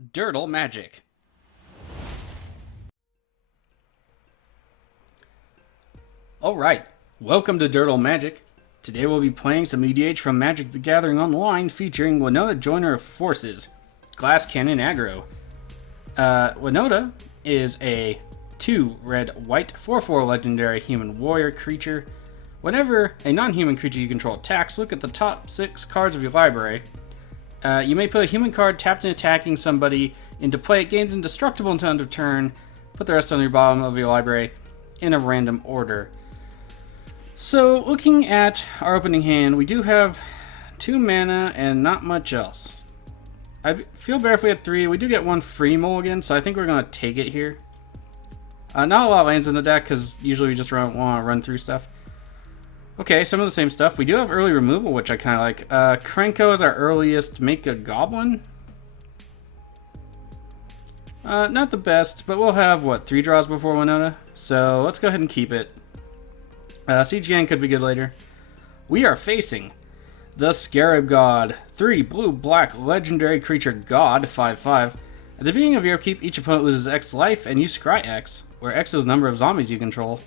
Durdle Magic. Alright, welcome to Durdle Magic. Today we'll be playing some EDH from Magic the Gathering Online featuring Winota, Joiner of Forces, Glass Cannon Aggro. Winota is a 2 red white 4/4 legendary human warrior creature. Whenever a non-human creature you control attacks, look at the top 6 cards of your library. You may put a human card tapped and attacking somebody into play. It gains indestructible until end of turn. Put the rest on your bottom of your library in a random order. So, looking at our opening hand, we do have 2 mana and not much else. I feel better if we had 3. We do get 1 free mulligan, so I think we're going to take it here. Not a lot of lands in the deck, because usually we just want to run through stuff. Okay, some of the same stuff. We do have early removal, which I kind of like. Krenko is our earliest. Make a goblin? Not the best, but we'll have, what, 3 draws before Winota? So let's go ahead and keep it. Siege Gang could be good later. We are facing the Scarab God. 3 blue-black legendary creature god, 5/5. At the beginning of your upkeep, each opponent loses X life, and you scry X, where X is the number of zombies you control.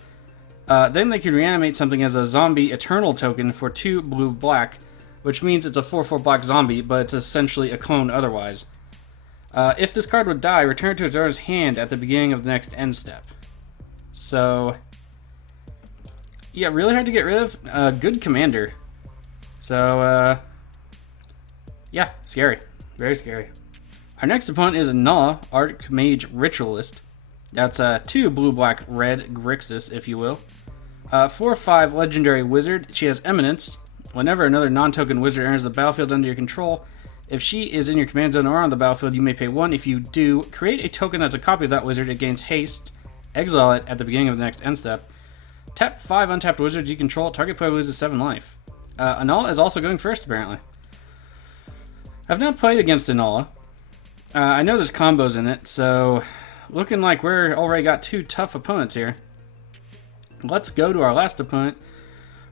Then they can reanimate something as a zombie eternal token for 2 blue-black, which means it's a 4/4 black zombie, but it's essentially a clone otherwise. If this card would die, return it to its owner's hand at the beginning of the next end step. So, yeah, really hard to get rid of. Good commander. So, yeah, scary. Very scary. Our next opponent is Inalla, Archmage Ritualist. That's 2 blue-black red Grixis, if you will. 4/5 legendary wizard. She has Eminence. Whenever another non-token wizard enters the battlefield under your control, if she is in your command zone or on the battlefield, you may pay 1. If you do, create a token that's a copy of that wizard. It gains haste. Exile it at the beginning of the next end step. Tap 5 untapped wizards you control. Target player loses 7 life. Inalla is also going first, apparently. I've not played against Inalla. I know there's combos in it, so looking like we're already got 2 tough opponents here. Let's go to our last opponent.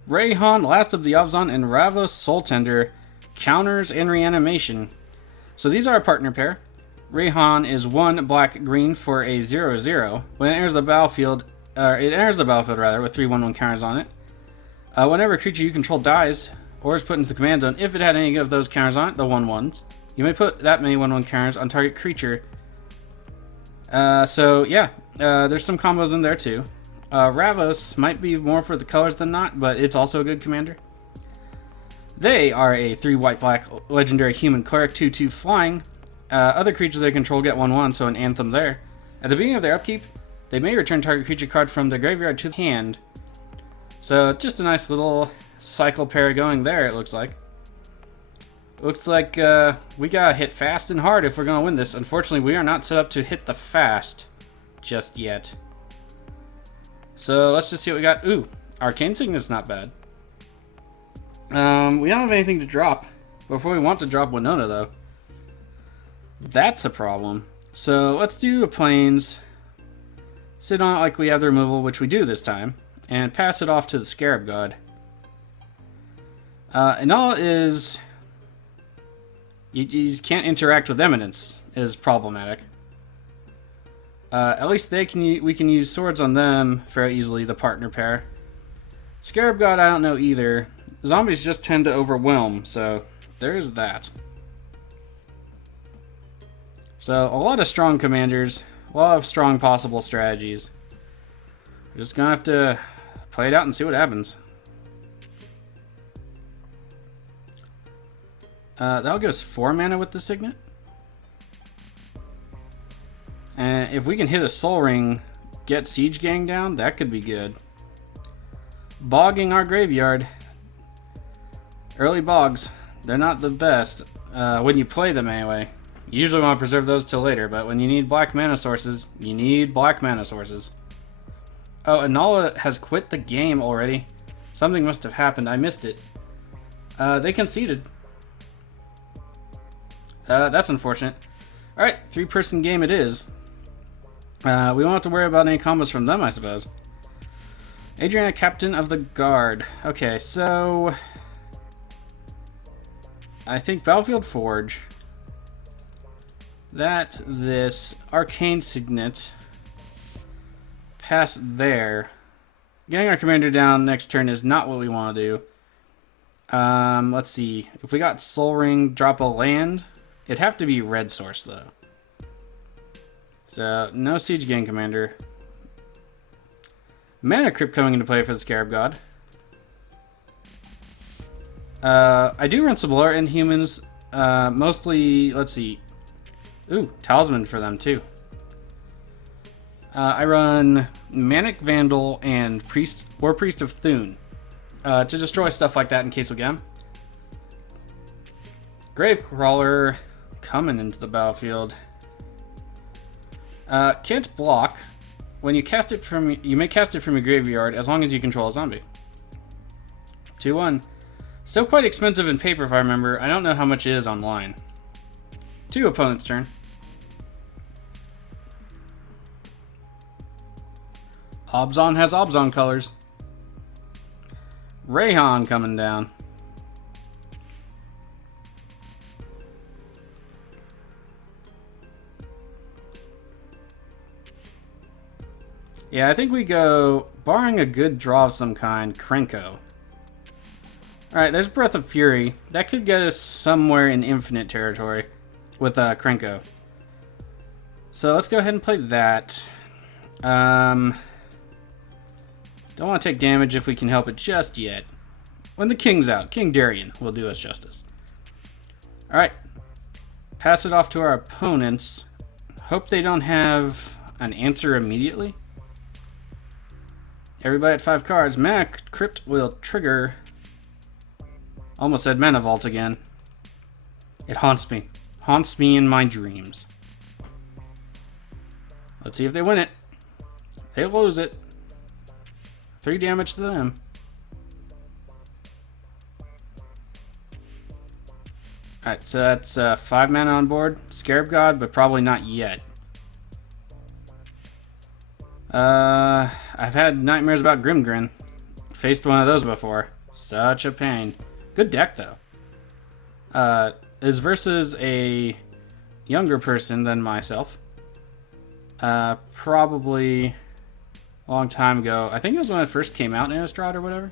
Reyhan, Last of the Avzon, and Ravos, Soul Tender, counters and reanimation. So these are a partner pair. Reyhan is 1 black-green for a 0/0. When it enters the battlefield, with 3 1/1 counters on it. Whenever a creature you control dies or is put into the command zone, if it had any of those counters on it, the 1/1s, you may put that many 1/1 counters on target creature. So yeah, there's some combos in there too. Ravos might be more for the colors than not, but it's also a good commander. They are a 3 white-black legendary human cleric, 2/2 flying. Other creatures they control get 1/1, so an anthem there. At the beginning of their upkeep, they may return target creature card from the graveyard to the hand. So just a nice little cycle pair going there, it looks like. Looks like we gotta hit fast and hard if we're gonna win this. Unfortunately, we are not set up to hit the fast just yet. So let's just see what we got. Ooh, Arcane Signet's not bad. We don't have anything to drop before we want to drop Winota, though. That's a problem. So let's do a Plains. Sit on it like we have the removal, which we do this time, and pass it off to the Scarab God. Inalla is... You just can't interact with Eminence, is problematic. At least we can use swords on them fairly easily, the partner pair. Scarab God, I don't know either. Zombies just tend to overwhelm, so there's that. So, a lot of strong commanders, a lot of strong possible strategies. We're just gonna have to play it out and see what happens. That'll give us 4 mana with the Signet. And if we can hit a Soul Ring, get Siege Gang down, that could be good. Bogging our graveyard. Early bogs, they're not the best when you play them anyway. You usually want to preserve those till later, but when you need black mana sources, you need black mana sources. Oh, Inalla has quit the game already. Something must have happened, I missed it. They conceded. That's unfortunate. Alright, 3-person game it is. We won't have to worry about any combos from them, I suppose. Adriana, Captain of the Guard. Okay, so... I think Battlefield Forge. This Arcane Signet. Pass there. Getting our commander down next turn is not what we want to do. Let's see. If we got Soul Ring, drop a land. It'd have to be red source, though. So, no Siege Gang Commander. Mana Crypt coming into play for the Scarab God. I do run some lower end humans. Mostly, let's see. Ooh, Talisman for them, too. I run Manic Vandal and Priest of Thune to destroy stuff like that in case we get them. Gravecrawler coming into the battlefield. Can't block. When you cast it from, you may cast it from your graveyard as long as you control a zombie. 2-1. Still quite expensive in paper if I remember. I don't know how much it is online. 2 opponent's turn. Obzon has Obzon colors. Reyhan coming down. Yeah, I think we go, barring a good draw of some kind, Krenko. Alright, there's Breath of Fury. That could get us somewhere in infinite territory with Krenko. So let's go ahead and play that. Don't want to take damage if we can help it just yet. When the king's out, King Darien will do us justice. Alright. Pass it off to our opponents. Hope they don't have an answer immediately. Everybody at 5 cards. Mac Crypt will trigger. Almost said Mana Vault again. It haunts me. Haunts me in my dreams. Let's see if they win it. They lose it. 3 damage to them. Alright, so that's 5 mana on board. Scarab God, but probably not yet. I've had nightmares about Grimgrin. Faced one of those before. Such a pain. Good deck, though. Is versus a younger person than myself. Probably a long time ago. I think it was when it first came out in Innistrad or whatever.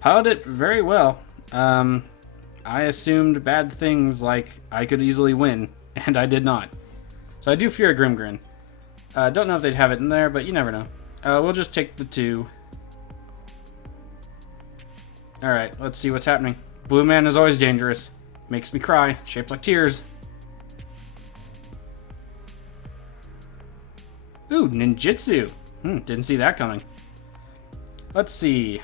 Piloted it very well. I assumed bad things like I could easily win, and I did not. So I do fear a Grimgrin. Don't know if they'd have it in there, but you never know. We'll just take the 2. Alright, let's see what's happening. Blue man is always dangerous. Makes me cry. Shaped like tears. Ooh, ninjutsu. Didn't see that coming. Let's see.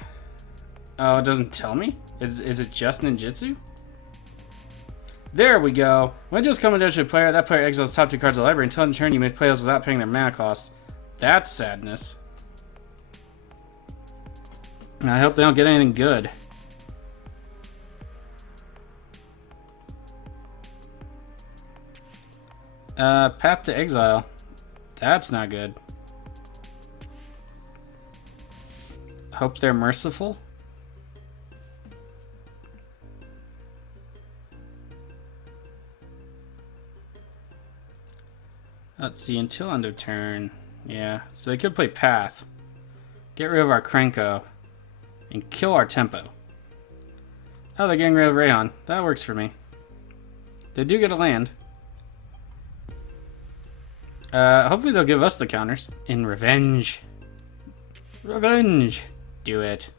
Oh, it doesn't tell me? Is it just ninjutsu? There we go. When it does come into a player, that player exiles top 2 cards of the library. Until in turn, you may play those without paying their mana costs. That's sadness. And I hope they don't get anything good. Path to Exile. That's not good. Hope they're merciful. Let's see, until end of turn. Yeah, so they could play Path. Get rid of our Krenko. And kill our Tempo. Oh, they're getting rid of Reyhan. That works for me. They do get a land. Hopefully they'll give us the counters. In revenge. Revenge! Do it.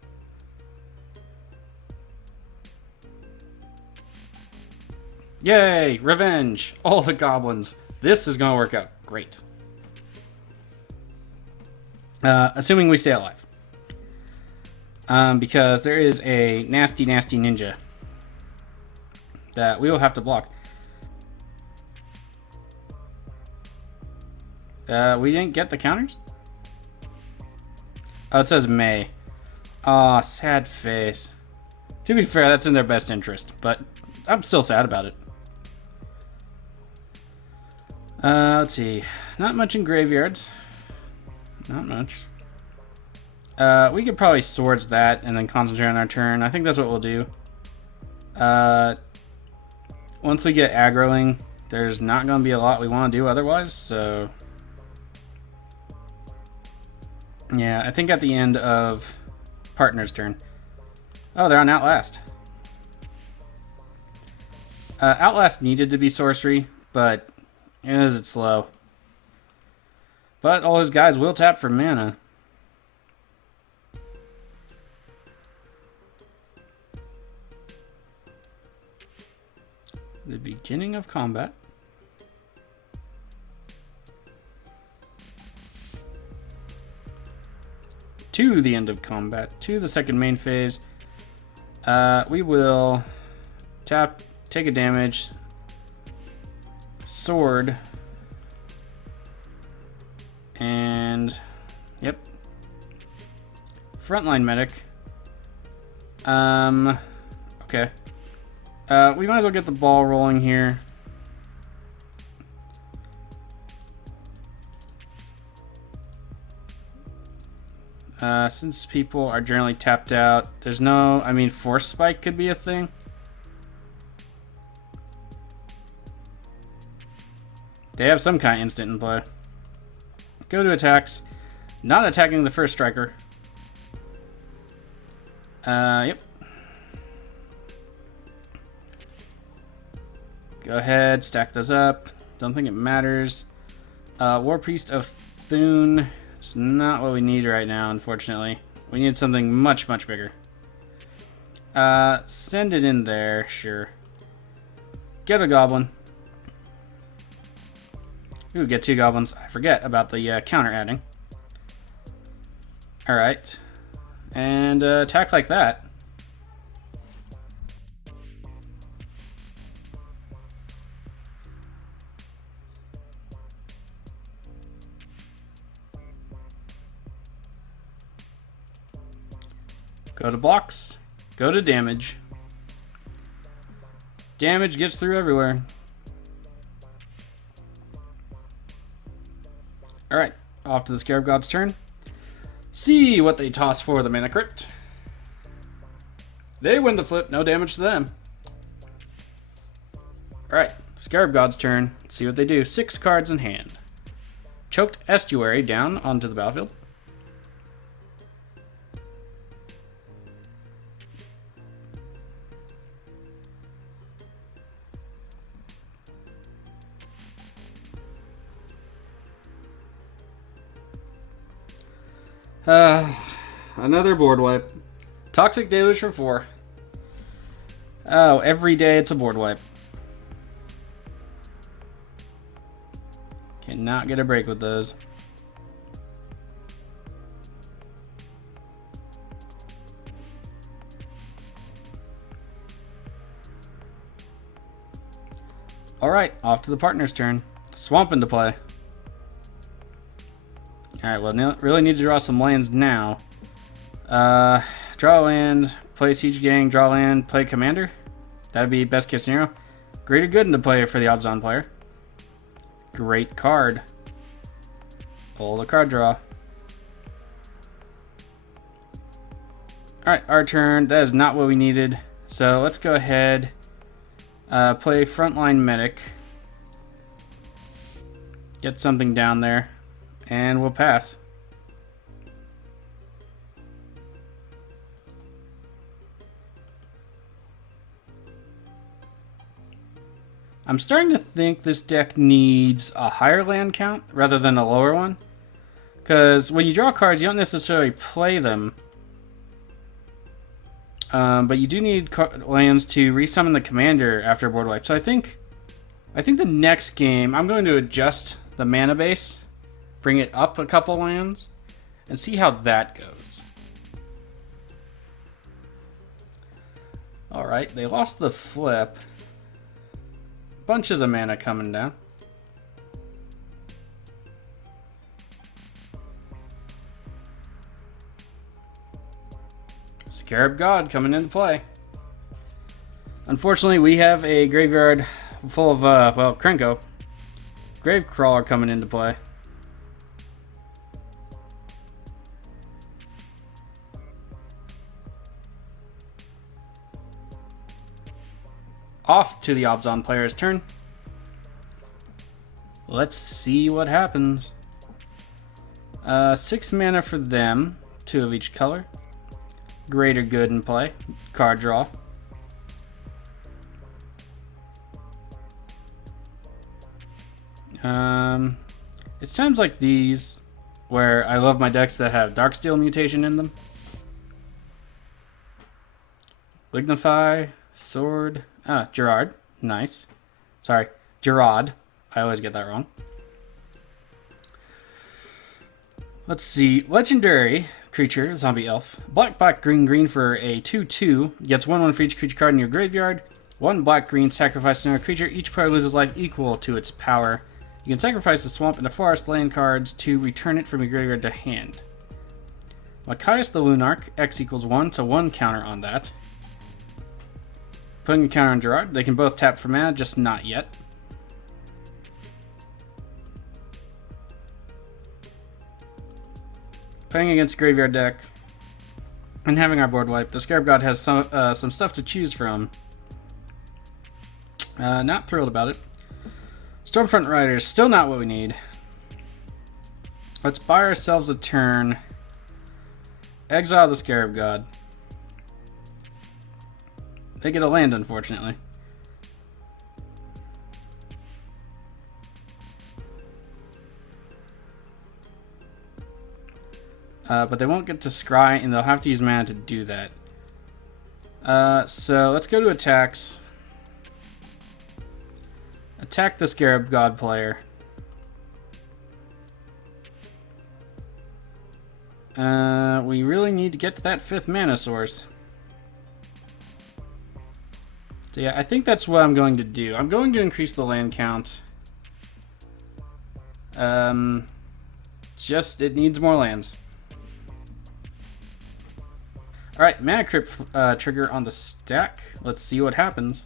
Yay! Revenge! All the goblins. This is going to work out great. Assuming we stay alive. Because there is a nasty, nasty ninja that we will have to block. We didn't get the counters? Oh, it says May. Aw, sad face. To be fair, that's in their best interest, but I'm still sad about it. Let's see. Not much in graveyards. Not much. We could probably swords that and then concentrate on our turn. I think that's what we'll do. Once we get aggroing, There's not going to be a lot we want to do otherwise, so... Yeah, I think at the end of partner's turn. Oh, they're on Outlast. Outlast needed to be sorcery, but is it slow? But all his guys will tap for mana. The beginning of combat. To the end of combat, to the second main phase. We will tap, take a damage, sword, and yep, frontline medic. Okay. We might as well get the ball rolling here. Since people are generally tapped out, there's no... I mean, Force Spike could be a thing. They have some kind of instant in play. Go to attacks. Not attacking the first striker. Yep. Go ahead, stack those up. Don't think it matters. War Priest of Thune. It's not what we need right now, unfortunately. We need something much, much bigger. Send it in there, sure. Get a goblin. Ooh, get 2 goblins. I forget about the counter adding. Alright. And attack like that. Go to blocks. Go to damage. Damage gets through everywhere. Alright, off to the Scarab God's turn. See what they toss for the mana crypt. They win the flip, no damage to them. Alright, Scarab God's turn. See what they do. 6 cards in hand. Choked Estuary down onto the battlefield. Another board wipe. Toxic Deluge for 4. Oh, every day it's a board wipe. Cannot get a break with those. Alright, off to the partner's turn. Swamp into play. Alright, well, really need to draw some lands now. Draw land, play Siege Gang, draw land, play Commander. That'd be best case scenario. Greater Good into play for the odds-on player. Great card. Pull the card draw. Alright, our turn. That is not what we needed. So let's go ahead. Play Frontline Medic. Get something down there. And we'll pass. I'm starting to think this deck needs a higher land count rather than a lower one. Because when you draw cards, you don't necessarily play them. But you do need lands to resummon the commander after board wipe. So I think the next game, I'm going to adjust the mana base. Bring it up a couple lands. And see how that goes. Alright, they lost the flip. Bunches of mana coming down. Scarab God coming into play. Unfortunately, we have a graveyard full of, well, Krenko. Gravecrawler coming into play. Off to the Obzon player's turn. Let's see what happens. 6 mana for them. 2 of each color. Greater good in play. Card draw. It sounds like these, where I love my decks that have Darksteel mutation in them. Lignify, Sword, Gerard, nice. Sorry, Gerard. I always get that wrong. Let's see, legendary creature, zombie elf. Black, black, green, green for a 2/2. Gets 1/1 for each creature card in your graveyard. 1 black, green, sacrifice another creature. Each player loses life equal to its power. You can sacrifice the swamp and the forest land cards to return it from your graveyard to hand. Macleod the Lunarch, X equals 1, so 1 counter on that. Putting a counter on Gerard. They can both tap for mana, just not yet. Playing against graveyard deck and having our board wipe. The Scarab God has some stuff to choose from. Not thrilled about it. Stormfront Riders, still not what we need. Let's buy ourselves a turn. Exile the Scarab God. They get a land, unfortunately. But they won't get to scry, and they'll have to use mana to do that. So let's go to attacks. Attack the Scarab God player. We really need to get to that 5th mana source. So yeah, I think that's what I'm going to do. I'm going to increase the land count. Just, it needs more lands. Alright, Mana Crypt trigger on the stack. Let's see what happens.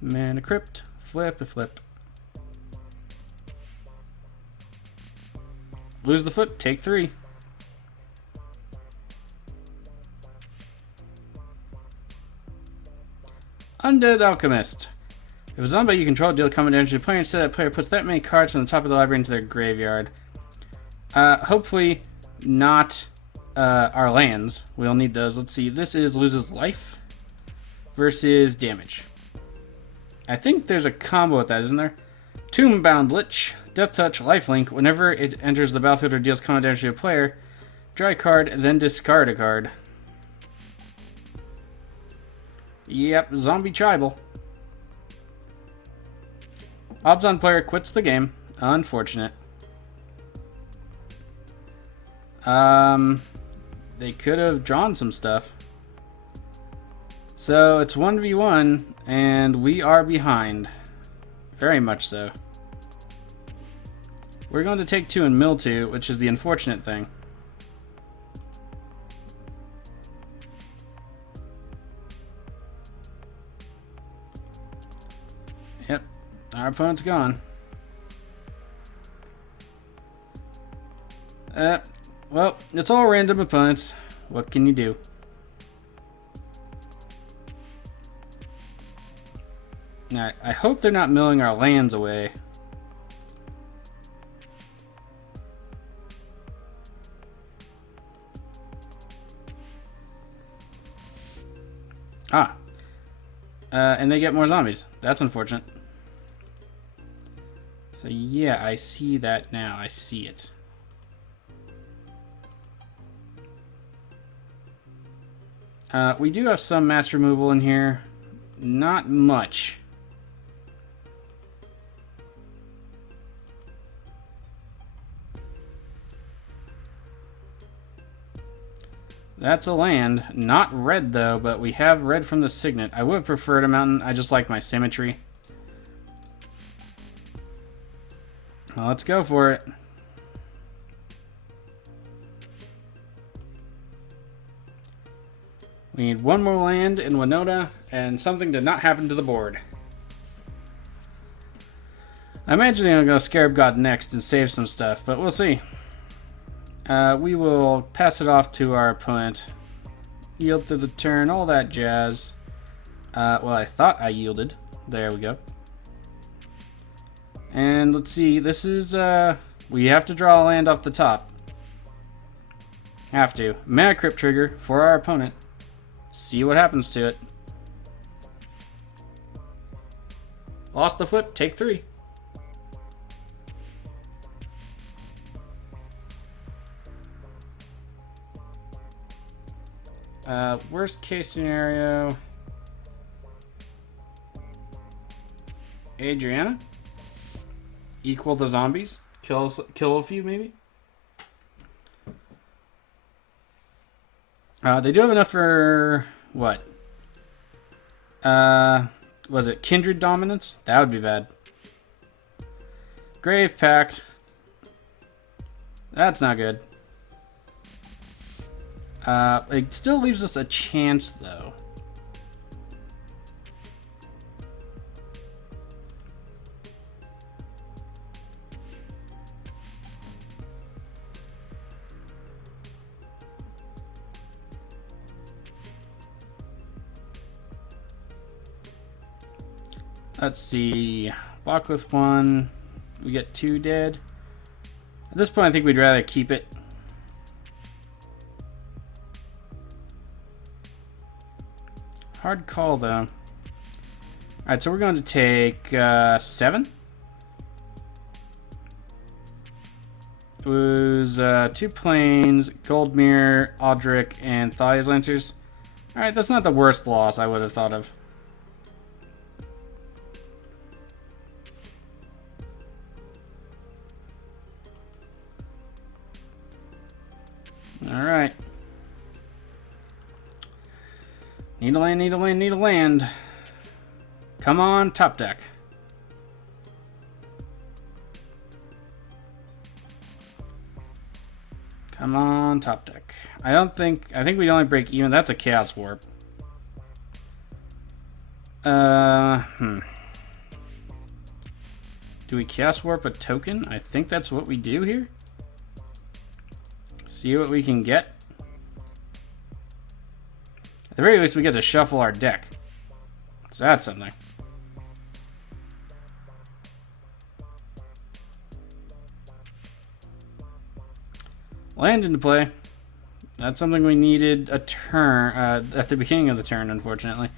Mana Crypt, flip. Lose the foot, take 3. Undead Alchemist. If a zombie you control deal combat damage to the player, instead that player puts that many cards from the top of the library into their graveyard. Hopefully not our lands. We'll need those. Let's see. This is loses life versus damage. I think there's a combo with that, isn't there? Tombbound Lich, Death Touch, Lifelink. Whenever it enters the battlefield or deals combat damage to a player, draw a card, then discard a card. Yep, Zombie Tribal. Obzon player quits the game. Unfortunate. They could have drawn some stuff. So it's 1v1, and we are behind. Very much so. We're going to take 2 and mill 2, which is the unfortunate thing. Yep, our opponent's gone. Well, it's all random opponents. What can you do? Now, I hope they're not milling our lands away. And they get more zombies. That's unfortunate. So yeah, I see that now. I see it. We do have some mass removal in here. Not much. That's a land. Not red, though, but we have red from the Signet. I would have preferred a mountain. I just like my symmetry. Well, let's go for it. We need one more land in Winota, and something did not happen to the board. I imagine I'll go Scarab God next and save some stuff, but we'll see. We will pass it off to our opponent. Yield through the turn, all that jazz. Well, I thought I yielded. There we go. And let's see, this is, we have to draw a land off the top. Have to. Mana Crypt trigger for our opponent. See what happens to it. Lost the flip, take 3. Worst case scenario. Adriana. Equal the zombies. Kill a few maybe. They do have enough for what? Was it Kindred Dominance? That would be bad. Grave Pact. That's not good. It still leaves us a chance, though. Let's see. Block with 1. We get 2 dead. At this point, I think we'd rather keep it. Hard call, though. Alright, so we're going to take 7. It was 2 planes, Gold Mirror, Audric, and Thalia's Lancers. Alright, that's not the worst loss I would have thought of. Alright. Need a land, need a land, need a land. Come on, top deck. Come on, top deck. I think we only break even. That's a Chaos Warp. Do we Chaos Warp a token? I think that's what we do here. See what we can get. At the very least, we get to shuffle our deck. So that's something. Land into play. That's something we needed a turn at the beginning of the turn, unfortunately.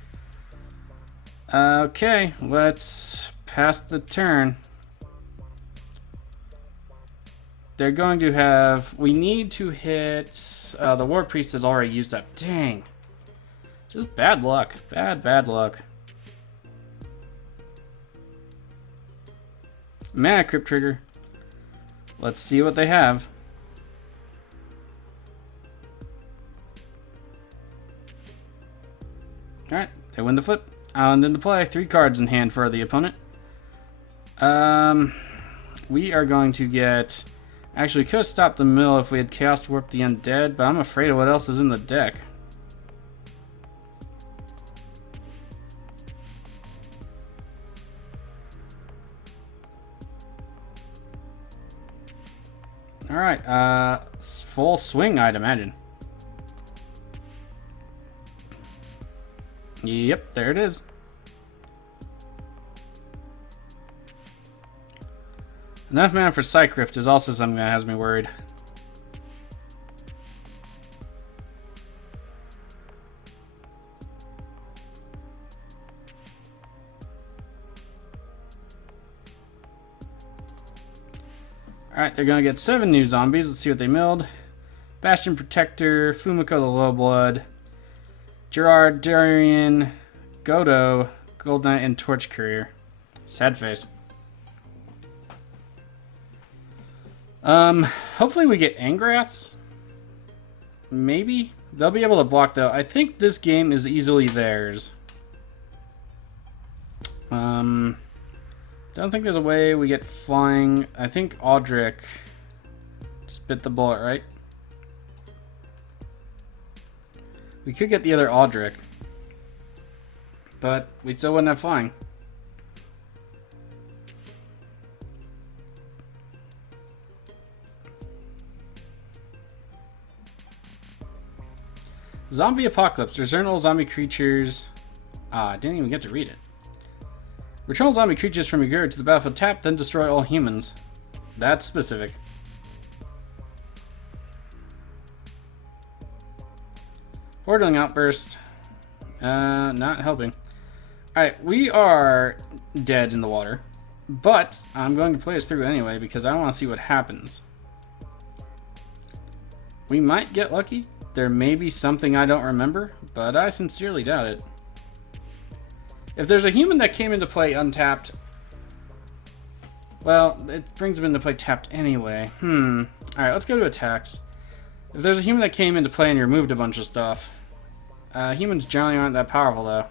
Okay, let's pass the turn. They're going to have... We need to hit... the War Priest is already used up. Dang. Just bad luck. Bad luck. Mana Crypt trigger. Let's see what they have. Alright, they win the flip. And into play. 3 cards in hand for the opponent. We are going to get... Actually, we could have stopped the mill if we had Chaos Warped the Undead, but I'm afraid of what else is in the deck. Alright, full swing, I'd imagine. Yep, there it is. Enough mana for Psych Rift is also something that has me worried. Alright, they're going to get 7 new zombies. Let's see what they milled. Bastion Protector, Fumiko the Lowblood, Gerard, Darian, Godo, Gold Knight, and Torch Courier. Sad face. Hopefully we get Angraths. Maybe. They'll be able to block, though. I think this game is easily theirs. Don't think there's a way we get flying. I think Audric just bit the bullet, right? We could get the other Audric, but we still wouldn't have flying. Zombie Apocalypse. Return all zombie creatures. I didn't even get to read it. Return all zombie creatures from your graveyard to the battlefield tap, then destroy all humans. That's specific. Ordering outburst. Not helping. Alright, we are dead in the water. But I'm going to play us through anyway because I want to see what happens. We might get lucky. There may be something I don't remember, but I sincerely doubt it. If there's a human that came into play untapped, well, it brings him into play tapped anyway. Alright, let's go to attacks. If there's a human that came into play and you removed a bunch of stuff, humans generally aren't that powerful though.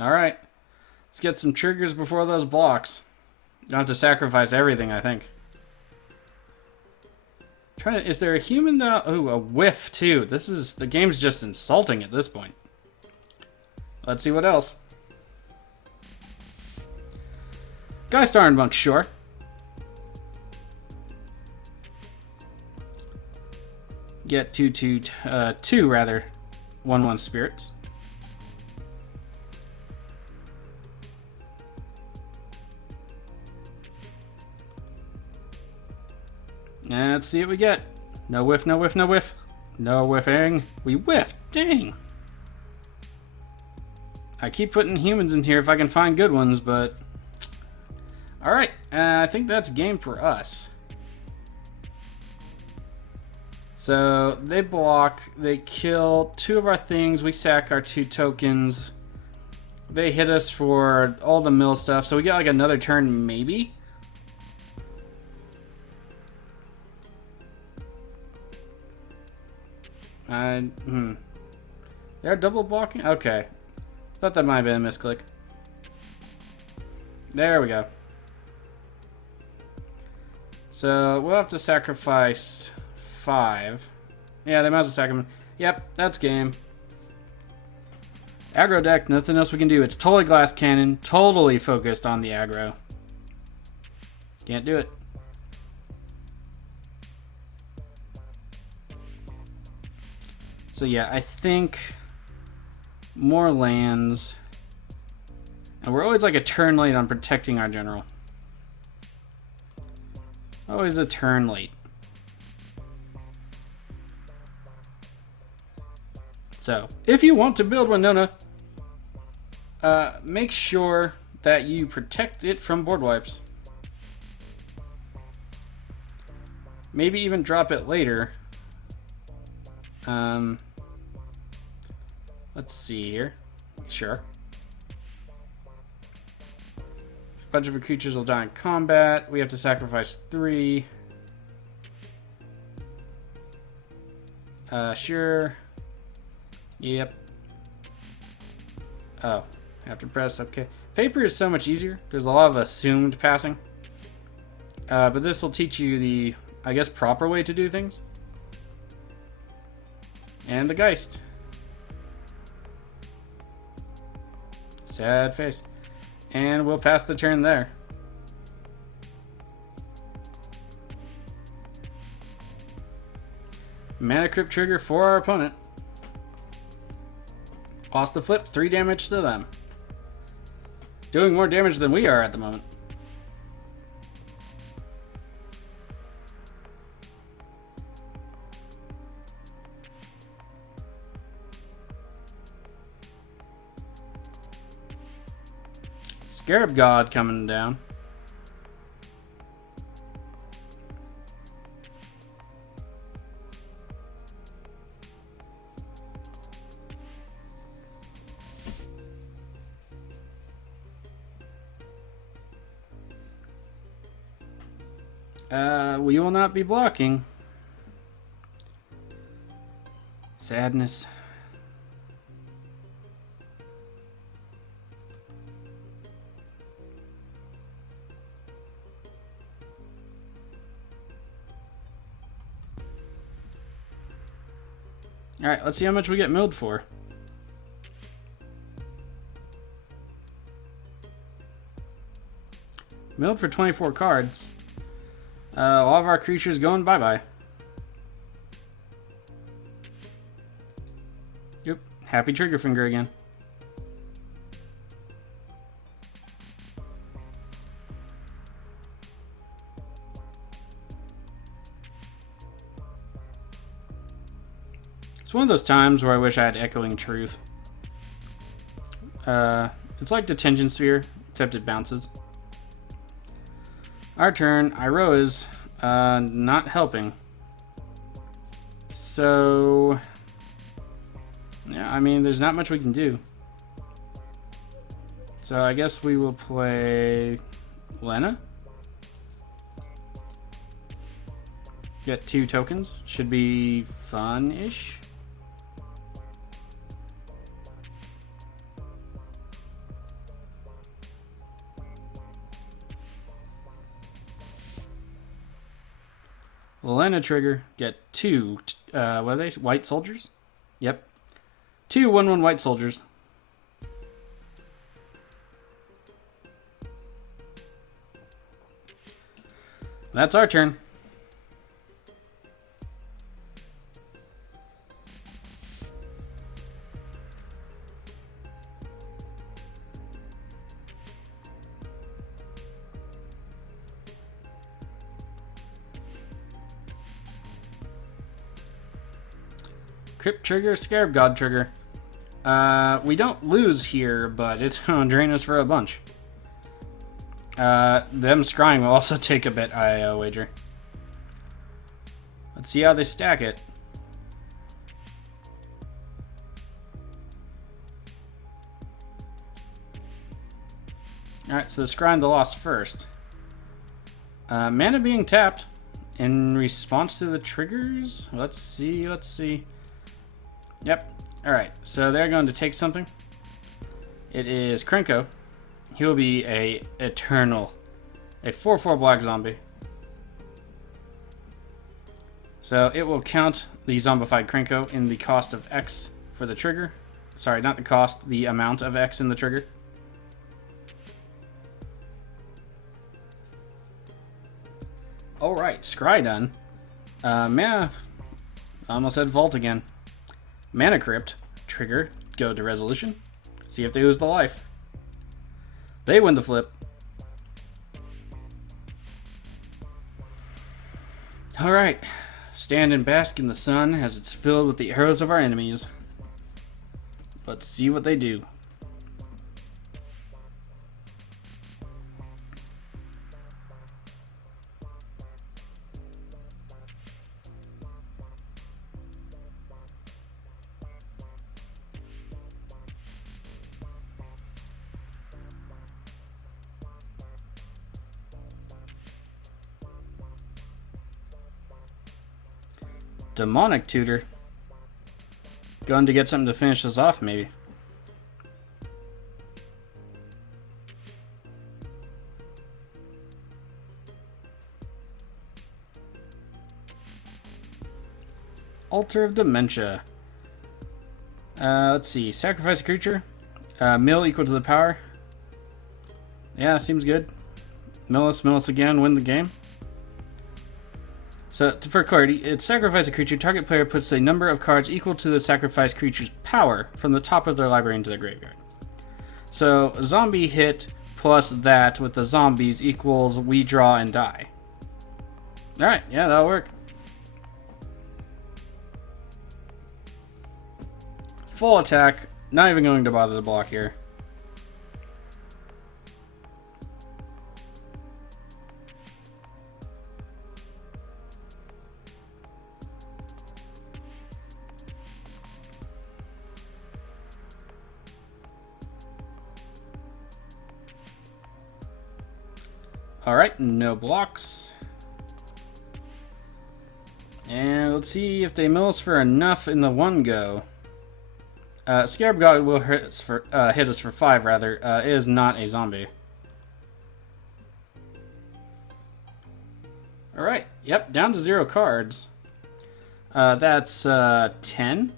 Alright, let's get some triggers before those blocks. Don't have to sacrifice everything, I think. Is there a human that... Ooh, a whiff too. The game's just insulting at this point. Let's see what else. Guy Star and Monk, sure. Get two rather. 1/1 spirits. And let's see what we get. No whiff, no whiff, no whiff. No whiffing. We whiffed. Dang. I keep putting humans in here if I can find good ones, but... Alright, I think that's game for us. So, they block. They kill 2 of our things. We sack our 2 tokens. They hit us for all the mill stuff. So we got like another turn, maybe? They're double blocking? Okay. Thought that might have been a misclick. There we go. So we'll have to sacrifice 5. Yeah, they might as well sack them. Yep, that's game. Aggro deck, nothing else we can do. It's totally glass cannon, totally focused on the aggro. Can't do it. So yeah, I think more lands. And we're always like a turn late on protecting our general. Always a turn late. So, if you want to build Winota, make sure that you protect it from board wipes. Maybe even drop it later. Let's see here. Sure. A bunch of our creatures will die in combat. We have to sacrifice 3. Sure. Yep. Oh, I have to press, okay. Paper is so much easier. There's a lot of assumed passing. But this will teach you the, I guess, proper way to do things. And the Geist. Sad face. And we'll pass the turn there. Mana Crypt trigger for our opponent. Lost the flip, 3 damage to them. Doing more damage than we are at the moment. Scarab God coming down. We will not be blocking. Sadness. Alright, let's see how much we get milled for. Milled for 24 cards. All of our creatures going bye-bye. Yep, happy trigger finger again. It's one of those times where I wish I had Echoing Truth. It's like Detention Sphere, except it bounces. Our turn. Iroh is not helping. So, yeah, I mean, there's not much we can do. So I guess we will play Lena. Get 2 tokens. Should be fun-ish. Lena trigger. Get 2, what are they? White soldiers? Yep. 2 1/1 white soldiers. That's our turn. Crypt trigger, Scarab God trigger. We don't lose here, but it's gonna drain us for a bunch. Them scrying will also take a bit, I wager. Let's see how they stack it. Alright, so the scry and the loss first. Mana being tapped in response to the triggers. Let's see. Yep. Alright, so they're going to take something. It is Krenko. He will be a eternal. A 4/4 black zombie. So it will count the zombified Krenko in the cost of X for the trigger. Sorry, not the cost, the amount of X in the trigger. Alright, scry done. Mana. Almost said vault again. Mana Crypt. Trigger. Go to resolution. See if they lose the life. They win the flip. Alright. Stand and bask in the sun as it's filled with the arrows of our enemies. Let's see what they do. Demonic Tutor. Going to get something to finish us off, maybe. Altar of Dementia. Let's see. Sacrifice a creature. Mill equal to the power. Yeah, seems good. Mill us again, win the game. So, for clarity, it's sacrifice a creature. Target player puts a number of cards equal to the sacrificed creature's power from the top of their library into their graveyard. So, zombie hit plus that with the zombies equals we draw and die. Alright, yeah, that'll work. Full attack. Not even going to bother to block here. Alright, no blocks. And let's see if they mill us for enough in the one go. Scarab God will hit us for 5 rather. It is not a zombie. Alright, yep, down to 0 cards. That's 10.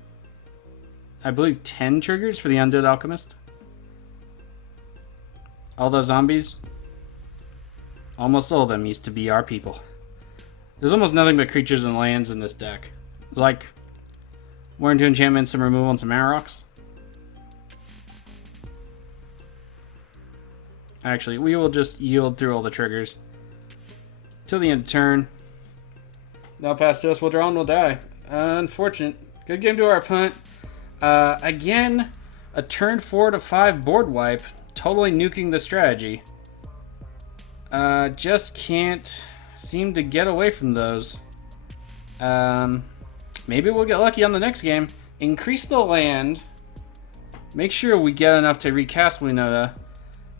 I believe 10 triggers for the Undead Alchemist. All those zombies, almost all of them used to be our people. There's almost nothing but creatures and lands in this deck. It's like 1 or 2 enchantments, some removal, and some mana rocks. Actually, we will just yield through all the triggers till the end of turn. They'll pass to us, we'll draw, and we'll die. Unfortunate, Good game to our punt. Again, a turn 4 to 5 board wipe. Totally nuking the strategy. Just can't seem to get away from those. Maybe we'll get lucky on the next game. Increase the land. Make sure we get enough to recast Winota.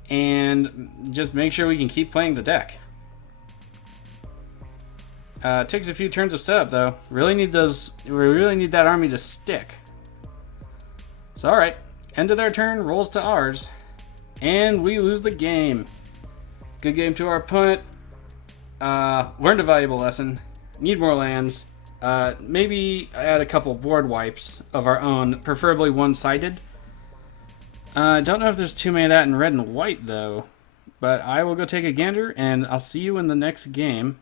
And just make sure we can keep playing the deck. It takes a few turns of setup though. We really need that army to stick. So alright. End of their turn, rolls to ours. And we lose the game. Good game to our punt. Learned a valuable lesson. Need more lands. Maybe add a couple board wipes of our own, preferably one-sided. Don't know if there's too many of that in red and white, though. But I will go take a gander, and I'll see you in the next game.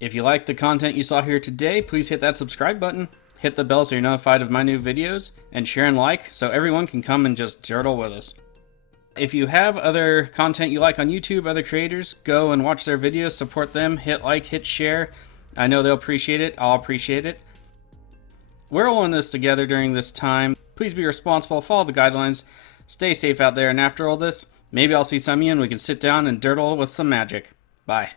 If you like the content you saw here today, please hit that subscribe button. Hit the bell so you're notified of my new videos, and share and like so everyone can come and just Durdle with us. If you have other content you like on YouTube, other creators, go and watch their videos, support them, hit like, hit share. I know they'll appreciate it, I'll appreciate it. We're all in this together during this time. Please be responsible, follow the guidelines, stay safe out there, and after all this, maybe I'll see some of you and we can sit down and Durdle with some magic. Bye.